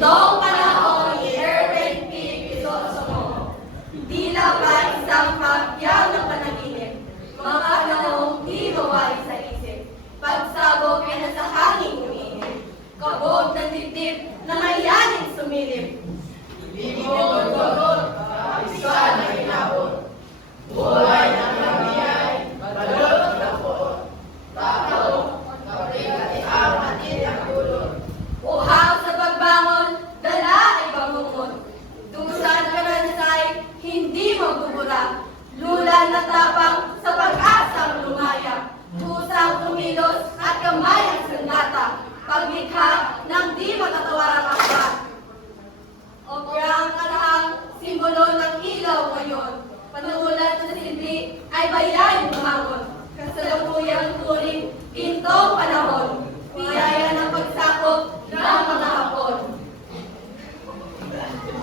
Noong panahon ni Erwin P. Crisostomo, hindi labay isang pagyaw ng panaginip, mga panahong di mawari sa isip, pagsabog ay nasa hangin umiinip, kabog ng dibdib na mayanin sumilip. Bibigod-godod, kapisan na inabot, buhay ng lamiyay, balot na poot, tao, kaprigat-ihang hatid ang dulot. Uhaw sa pagbangon, dala ay bangungon. Dusan karansay, hindi magbubura. Lulan na tapang sa pag-asang lumaya. Pusang kumilos at kamay ang sandata. Paglikha ng di matatawaran.